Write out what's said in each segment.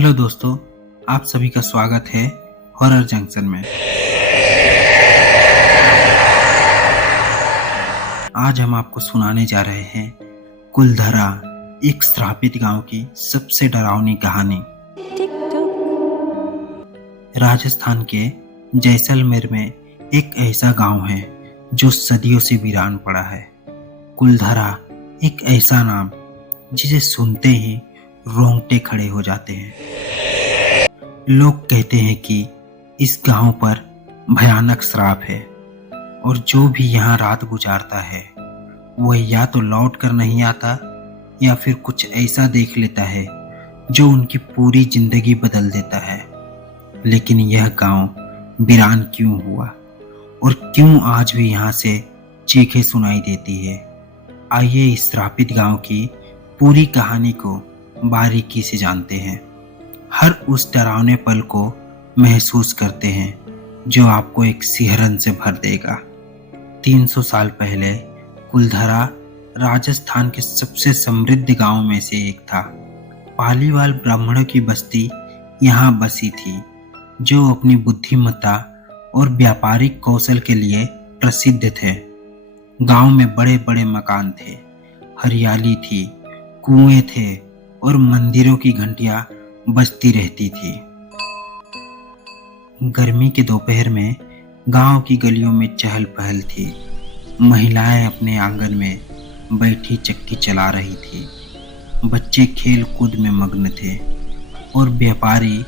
Hello दोस्तों, आप सभी का स्वागत है हॉरर जंक्शन में। आज हम आपको सुनाने जा रहे हैं कुलधरा, एक श्रापित गांव की सबसे डरावनी कहानी। राजस्थान के जैसलमेर में एक ऐसा गांव है जो सदियों से वीरान पड़ा है। कुलधरा एक ऐसा नाम जिसे सुनते ही रोंगटे खड़े हो जाते हैं। लोग कहते हैं कि इस गांव पर भयानक श्राप है और जो भी यहाँ रात गुजारता है वह या तो लौट कर नहीं आता या फिर कुछ ऐसा देख लेता है जो उनकी पूरी जिंदगी बदल देता है। लेकिन यह गांव वीरान क्यों हुआ और क्यों आज भी यहाँ से चीखें सुनाई देती है? आइए इस श्रापित गांव की पूरी कहानी को बारीकी से जानते हैं। हर उस डरावने पल को महसूस करते हैं जो आपको एक सिहरन से भर देगा। 300 साल पहले कुलधरा राजस्थान के सबसे समृद्ध गांव में से एक था। पालीवाल ब्राह्मणों की बस्ती यहाँ बसी थी जो अपनी बुद्धिमत्ता और व्यापारिक कौशल के लिए प्रसिद्ध थे। गांव में बड़े बड़े मकान थे, हरियाली थी, कुएं थे और मंदिरों की घंटियां बजती रहती थी। गर्मी के दोपहर में गांव की गलियों में चहल पहल थी। महिलाएं अपने आंगन में बैठी चक्की चला रही थी, बच्चे खेल कूद में मग्न थे और व्यापारी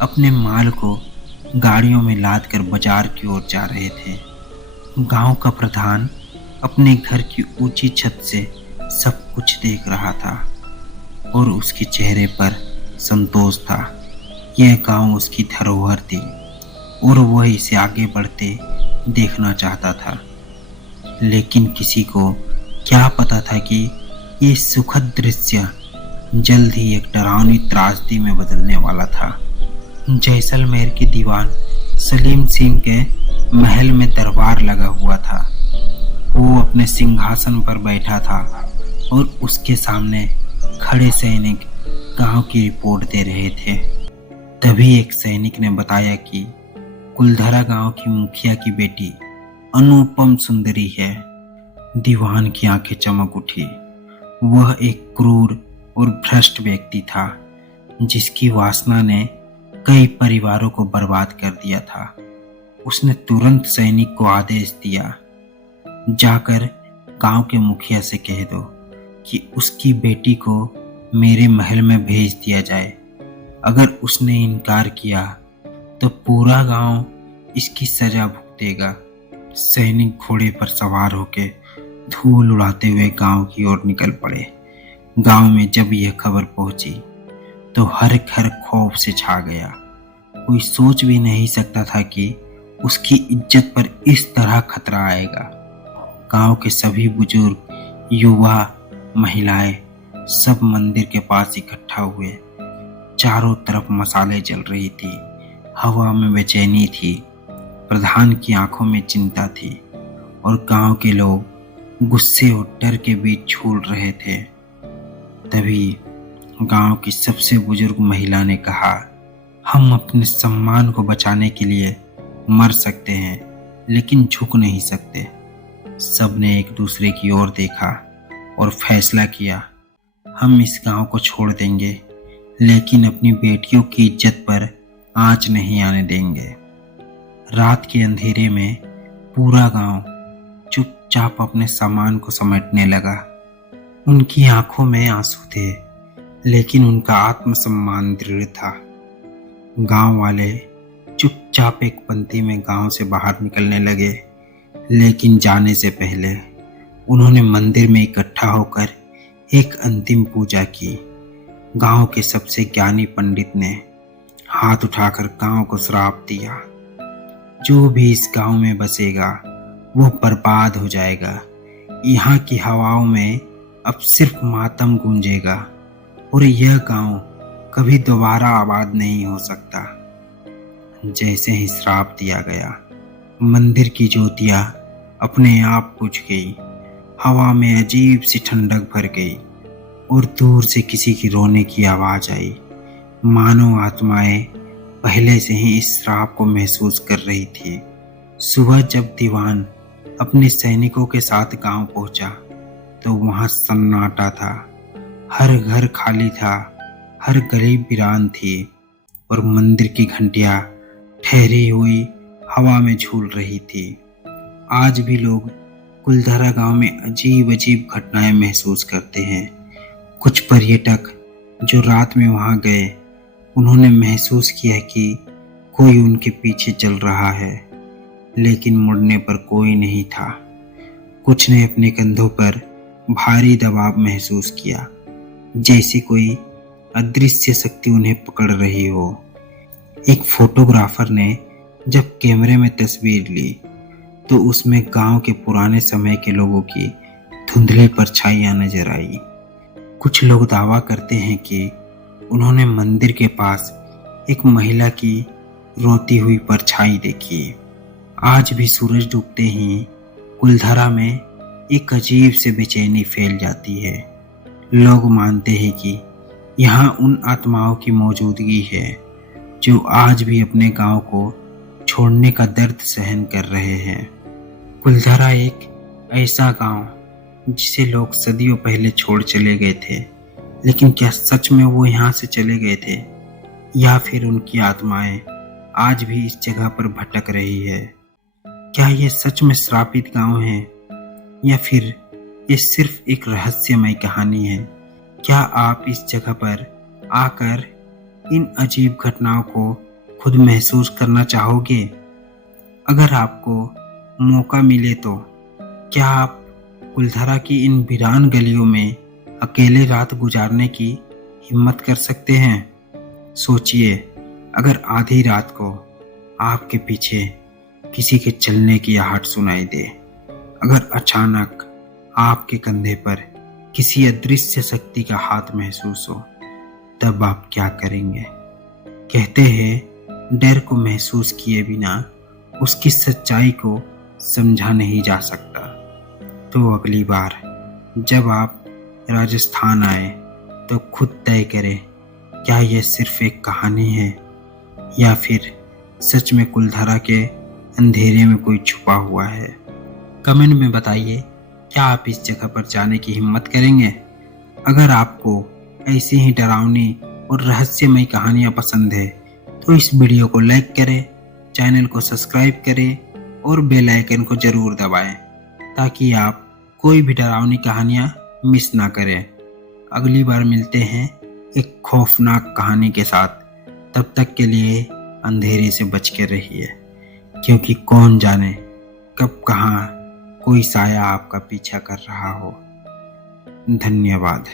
अपने माल को गाड़ियों में लाद कर बाजार की ओर जा रहे थे। गांव का प्रधान अपने घर की ऊंची छत से सब कुछ देख रहा था और उसके चेहरे पर संतोष था। यह गांव उसकी धरोहर थी और वह इसे आगे बढ़ते देखना चाहता था। लेकिन किसी को क्या पता था कि ये सुखद दृश्य जल्द ही एक डरावनी त्रासदी में बदलने वाला था। जैसलमेर के दीवान सलीम सिंह के महल में दरबार लगा हुआ था। वो अपने सिंहासन पर बैठा था और उसके सामने खड़े सैनिक गांव की रिपोर्ट दे रहे थे। तभी एक सैनिक ने बताया कि कुलधरा गांव की मुखिया की बेटी अनुपम सुंदरी है। दीवान की आंखें चमक उठी। वह एक क्रूर और भ्रष्ट व्यक्ति था जिसकी वासना ने कई परिवारों को बर्बाद कर दिया था। उसने तुरंत सैनिक को आदेश दिया, जाकर गांव के मुखिया से कह दो कि उसकी बेटी को मेरे महल में भेज दिया जाए। अगर उसने इनकार किया तो पूरा गांव इसकी सजा भुगतेगा। सैनिक घोड़े पर सवार होकर धूल उड़ाते हुए गांव की ओर निकल पड़े। गांव में जब यह खबर पहुंची तो हर घर खौफ से छा गया। कोई सोच भी नहीं सकता था कि उसकी इज्जत पर इस तरह खतरा आएगा। गांव के सभी बुजुर्ग, युवा, महिलाएं सब मंदिर के पास इकट्ठा हुए। चारों तरफ मसाले जल रही थी, हवा में बेचैनी थी, प्रधान की आंखों में चिंता थी और गांव के लोग गुस्से और डर के बीच झूल रहे थे। तभी गांव की सबसे बुजुर्ग महिला ने कहा, हम अपने सम्मान को बचाने के लिए मर सकते हैं लेकिन झुक नहीं सकते। सबने एक दूसरे की ओर देखा और फैसला किया, हम इस गांव को छोड़ देंगे लेकिन अपनी बेटियों की इज्जत पर आंच नहीं आने देंगे। रात के अंधेरे में पूरा गांव चुपचाप अपने सामान को समेटने लगा। उनकी आंखों में आंसू थे लेकिन उनका आत्मसम्मान दृढ़ था। गांव वाले चुपचाप एक पंक्ति में गांव से बाहर निकलने लगे, लेकिन जाने से पहले उन्होंने मंदिर में इकट्ठा होकर एक अंतिम पूजा की। गांव के सबसे ज्ञानी पंडित ने हाथ उठाकर गांव को श्राप दिया, जो भी इस गांव में बसेगा वो बर्बाद हो जाएगा। यहाँ की हवाओं में अब सिर्फ मातम गूंजेगा और यह गांव कभी दोबारा आबाद नहीं हो सकता। जैसे ही श्राप दिया गया, मंदिर की ज्योतियां अपने आप बुझ गई। हवा में अजीब सी ठंडक भर गई और दूर से किसी की रोने की आवाज आई। मानो आत्माएं पहले से ही इस श्राप को महसूस कर रही थी। सुबह जब दीवान अपने सैनिकों के साथ गांव पहुंचा तो वहां सन्नाटा था। हर घर खाली था, हर गली वीरान थी और मंदिर की घंटियां ठहरी हुई हवा में झूल रही थी। आज भी लोग कुलधारा गांव में अजीब अजीब घटनाएं महसूस करते हैं। कुछ पर्यटक जो रात में वहां गए, उन्होंने महसूस किया कि कोई उनके पीछे चल रहा है, लेकिन मुड़ने पर कोई नहीं था। कुछ ने अपने कंधों पर भारी दबाव महसूस किया, जैसे कोई अदृश्य शक्ति उन्हें पकड़ रही हो। एक फोटोग्राफर ने जब कैमरे में तस्वीर ली तो उसमें गांव के पुराने समय के लोगों की धुंधली परछाइयां नजर आई। कुछ लोग दावा करते हैं कि उन्होंने मंदिर के पास एक महिला की रोती हुई परछाई देखी। आज भी सूरज डूबते ही कुलधारा में एक अजीब से बेचैनी फैल जाती है। लोग मानते हैं कि यहाँ उन आत्माओं की मौजूदगी है जो आज भी अपने गांव को छोड़ने का दर्द सहन कर रहे हैं। कुलधारा एक ऐसा गांव जिसे लोग सदियों पहले छोड़ चले गए थे, लेकिन क्या सच में वो यहाँ से चले गए थे या फिर उनकी आत्माएं आज भी इस जगह पर भटक रही है? क्या ये सच में श्रापित गांव है या फिर ये सिर्फ एक रहस्यमय कहानी है? क्या आप इस जगह पर आकर इन अजीब घटनाओं को खुद महसूस करना चाहोगे? अगर आपको मौका मिले तो क्या आप कुलधारा की इन वीरान गलियों में अकेले रात गुजारने की हिम्मत कर सकते हैं? सोचिए, अगर आधी रात को आपके पीछे किसी के चलने की आहट सुनाई दे, अगर अचानक आपके कंधे पर किसी अदृश्य शक्ति का हाथ महसूस हो, तब आप क्या करेंगे? कहते हैं डर को महसूस किए बिना उसकी सच्चाई को समझा नहीं जा सकता। तो अगली बार जब आप राजस्थान आए तो खुद तय करें, क्या यह सिर्फ एक कहानी है या फिर सच में कुलधारा के अंधेरे में कोई छुपा हुआ है? कमेंट में बताइए, क्या आप इस जगह पर जाने की हिम्मत करेंगे? अगर आपको ऐसी ही डरावनी और रहस्यमय कहानियाँ पसंद है तो इस वीडियो को लाइक करें, चैनल को सब्सक्राइब करें और बेल आइकन को जरूर दबाएं ताकि आप कोई भी डरावनी कहानियाँ मिस ना करें। अगली बार मिलते हैं एक खौफनाक कहानी के साथ। तब तक के लिए अंधेरे से बच के रहिए, क्योंकि कौन जाने कब कहाँ कोई साया आपका पीछा कर रहा हो। धन्यवाद।